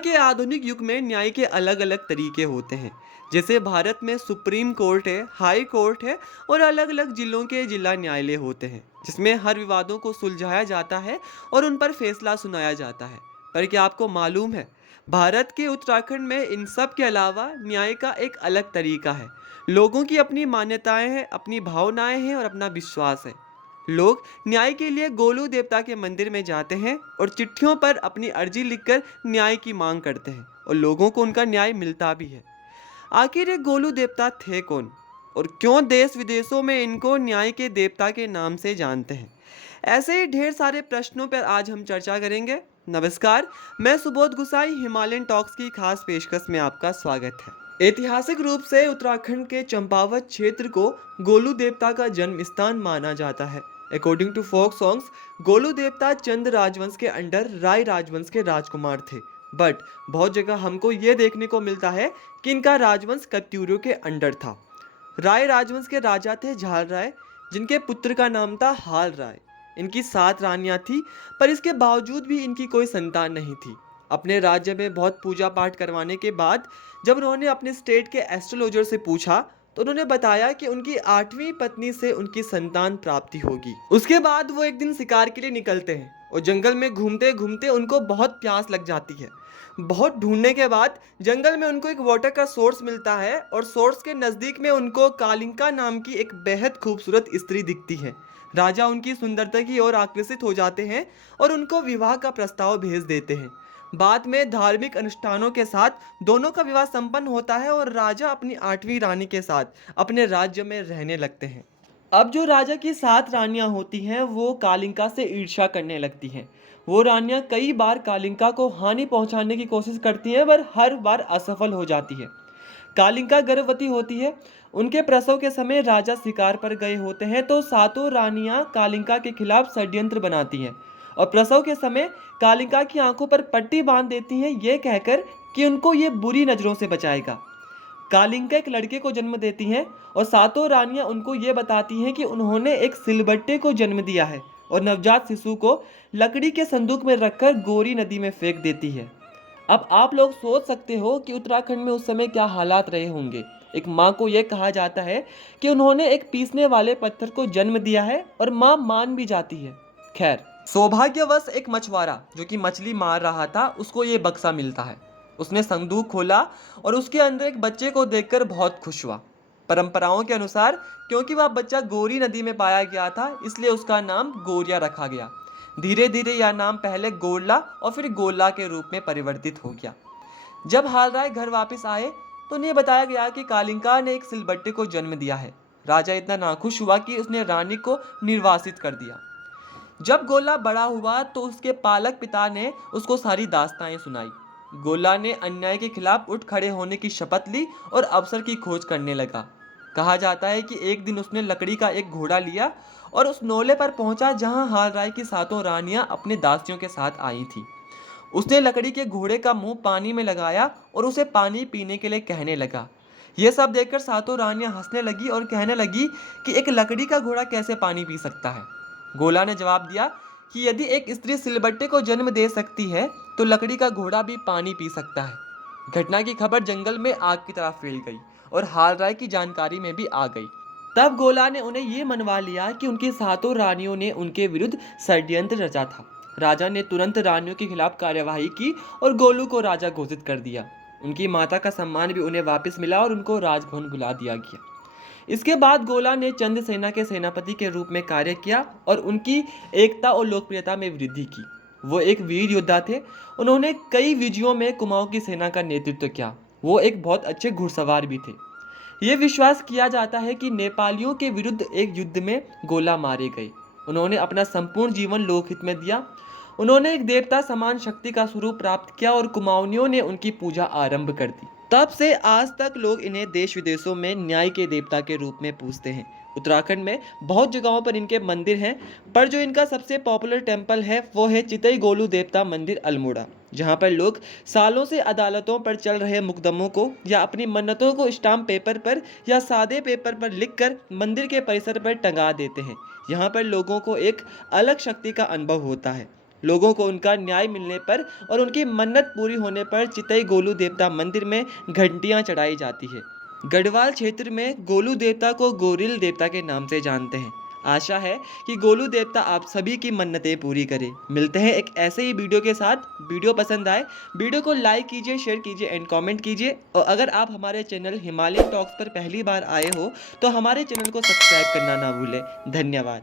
के आधुनिक युग में न्याय के अलग अलग तरीके होते हैं। जैसे भारत में सुप्रीम कोर्ट है, हाई कोर्ट है और अलग अलग जिलों के जिला न्यायालय होते हैं, जिसमें हर विवादों को सुलझाया जाता है और उन पर फैसला सुनाया जाता है। पर क्या आपको मालूम है, भारत के उत्तराखंड में इन सब के अलावा न्याय का एक अलग तरीका है। लोगों की अपनी मान्यताएं हैं, अपनी भावनाएं हैं और अपना विश्वास है। लोग न्याय के लिए गोलू देवता के मंदिर में जाते हैं और चिट्ठियों पर अपनी अर्जी लिखकर न्याय की मांग करते हैं और लोगों को उनका न्याय मिलता भी है। आखिर ये गोलू देवता थे कौन और क्यों देश विदेशों में इनको न्याय के देवता के नाम से जानते हैं? ऐसे ही ढेर सारे प्रश्नों पर आज हम चर्चा करेंगे। नमस्कार, मैं सुबोध गुसाई, हिमालयन टॉक्स की खास पेशकश में आपका स्वागत है। ऐतिहासिक रूप से उत्तराखंड के चंपावत क्षेत्र को गोलू देवता का जन्म स्थान माना जाता है। According to folk songs, Golu Devta Chand राजवंश के अंडर राय राजवंश के राजकुमार थे। बट बहुत जगह हमको ये देखने को मिलता है कि इनका राजवंश कत्यूरों के अंडर था। राय राजवंश के राजा थे झाल राय, जिनके पुत्र का नाम था हाल राय। इनकी 7 रानियां थी, पर इसके बावजूद भी इनकी कोई संतान नहीं थी। अपने राज्य में बहुत पूजा पाठ करवाने के बाद जब उन्होंने अपने स्टेट के एस्ट्रोलॉजर से पूछा, तो उन्होंने बताया कि उनकी 8वीं पत्नी से उनकी संतान प्राप्ति होगी। उसके बाद वो एक दिन शिकार के लिए निकलते हैं और जंगल में घूमते घूमते उनको बहुत प्यास लग जाती है। बहुत ढूंढने के बाद जंगल में उनको एक वाटर का सोर्स मिलता है और सोर्स के नज़दीक में उनको कालिंका नाम की एक बेहद खूबसूरत स्त्री दिखती है। राजा उनकी सुंदरता की ओर आकर्षित हो जाते हैं और उनको विवाह का प्रस्ताव भेज देते हैं। बाद में धार्मिक अनुष्ठानों के साथ दोनों का विवाह संपन्न होता है और राजा अपनी 8वीं रानी के साथ अपने राज्य में रहने लगते हैं। अब जो राजा की 7 रानियां होती हैं वो कालिंका से ईर्ष्या करने लगती हैं। वो रानियां कई बार कालिंका को हानि पहुंचाने की कोशिश करती हैं, पर हर बार असफल हो जाती है। कालिंका गर्भवती होती है। उनके प्रसव के समय राजा शिकार पर गए होते हैं, तो सातों रानियां कालिंका के खिलाफ षड्यंत्र बनाती हैं और प्रसव के समय कालिंका की आंखों पर पट्टी बांध देती हैं, ये कहकर कि उनको ये बुरी नज़रों से बचाएगा। कालिंका एक लड़के को जन्म देती हैं और सातों रानियां उनको ये बताती हैं कि उन्होंने एक सिलबट्टे को जन्म दिया है और नवजात शिशु को लकड़ी के संदूक में रखकर गोरी नदी में फेंक देती है। अब आप लोग सोच सकते हो कि उत्तराखंड में उस समय क्या हालात रहे होंगे। एक माँ को यह कहा जाता है कि उन्होंने एक पीसने वाले पत्थर को जन्म दिया है और माँ मान भी जाती है। खैर, सौभाग्यवश एक मछुआरा जो कि मछली मार रहा था, उसको ये बक्सा मिलता है। उसने संदूक खोला और उसके अंदर एक बच्चे को देखकर बहुत खुश हुआ। परंपराओं के अनुसार क्योंकि वह बच्चा गोरी नदी में पाया गया था, इसलिए उसका नाम गोरिया रखा गया। धीरे धीरे यह नाम पहले गोरला और फिर गोला के रूप में परिवर्तित हो गया। जब हाल राय घर वापस आए तो उन्हें बताया गया कि कालिंका ने एक सिलबट्टे को जन्म दिया है। राजा इतना नाखुश हुआ कि उसने रानी को निर्वासित कर दिया। जब गोला बड़ा हुआ तो उसके पालक पिता ने उसको सारी दास्तानें सुनाई। गोला ने अन्याय के खिलाफ उठ खड़े होने की शपथ ली और अवसर की खोज करने लगा। कहा जाता है कि एक दिन उसने लकड़ी का एक घोड़ा लिया और उस नोले पर पहुंचा जहां हाल राय की सातों रानियां अपने दासियों के साथ आई थी। उसने लकड़ी के घोड़े का मुंह पानी में लगाया और उसे पानी पीने के लिए कहने लगा। यह सब देखकर सातों रानियां हंसने लगी और कहने लगी कि एक लकड़ी का घोड़ा कैसे पानी पी सकता है। गोला ने जवाब दिया कि यदि एक स्त्री सिलबट्टे को जन्म दे सकती है तो लकड़ी का घोड़ा भी पानी पी सकता है। घटना की खबर जंगल में आग की तरह फैल गई और हाल राय की जानकारी में भी आ गई। तब गोला ने उन्हें ये मनवा लिया कि उनकी सातों रानियों ने उनके विरुद्ध षड्यंत्र रचा था। राजा ने तुरंत रानियों के खिलाफ कार्यवाही की और गोलू को राजा घोषित कर दिया। उनकी माता का सम्मान भी उन्हें वापस मिला और उनको राजभवन बुला दिया गया। इसके बाद गोला ने चंद सेना के सेनापति के रूप में कार्य किया और उनकी एकता और लोकप्रियता में वृद्धि की। वो एक वीर योद्धा थे। उन्होंने कई विजयों में कुमाऊं की सेना का नेतृत्व किया। वो एक बहुत अच्छे घुड़सवार भी थे। ये विश्वास किया जाता है कि नेपालियों के विरुद्ध एक युद्ध में गोला मारे गए। उन्होंने अपना संपूर्ण जीवन लोकहित में दिया। उन्होंने एक देवता समान शक्ति का स्वरूप प्राप्त किया और कुमाऊनियों ने उनकी पूजा आरंभ कर दी। तब से आज तक लोग इन्हें देश विदेशों में न्याय के देवता के रूप में पूजते हैं। उत्तराखंड में बहुत जगहों पर इनके मंदिर हैं, पर जो इनका सबसे पॉपुलर टेम्पल है वो है चितई गोलू देवता मंदिर अल्मोड़ा, जहां पर लोग सालों से अदालतों पर चल रहे मुकदमों को या अपनी मन्नतों को स्टाम्प पेपर पर या सादे पेपर पर लिखकर मंदिर के परिसर पर टंगा देते हैं। यहाँ पर लोगों को एक अलग शक्ति का अनुभव होता है। लोगों को उनका न्याय मिलने पर और उनकी मन्नत पूरी होने पर चितई गोलू देवता मंदिर में घंटियां चढ़ाई जाती है। गढ़वाल क्षेत्र में गोलू देवता को गोरिल देवता के नाम से जानते हैं। आशा है कि गोलू देवता आप सभी की मन्नतें पूरी करे। मिलते हैं एक ऐसे ही वीडियो के साथ। वीडियो पसंद आए वीडियो को लाइक कीजिए, शेयर कीजिए एंड कमेंट कीजिए। और अगर आप हमारे चैनल हिमालयन टॉक्स पर पहली बार आए हो तो हमारे चैनल को सब्सक्राइब करना ना भूलें। धन्यवाद।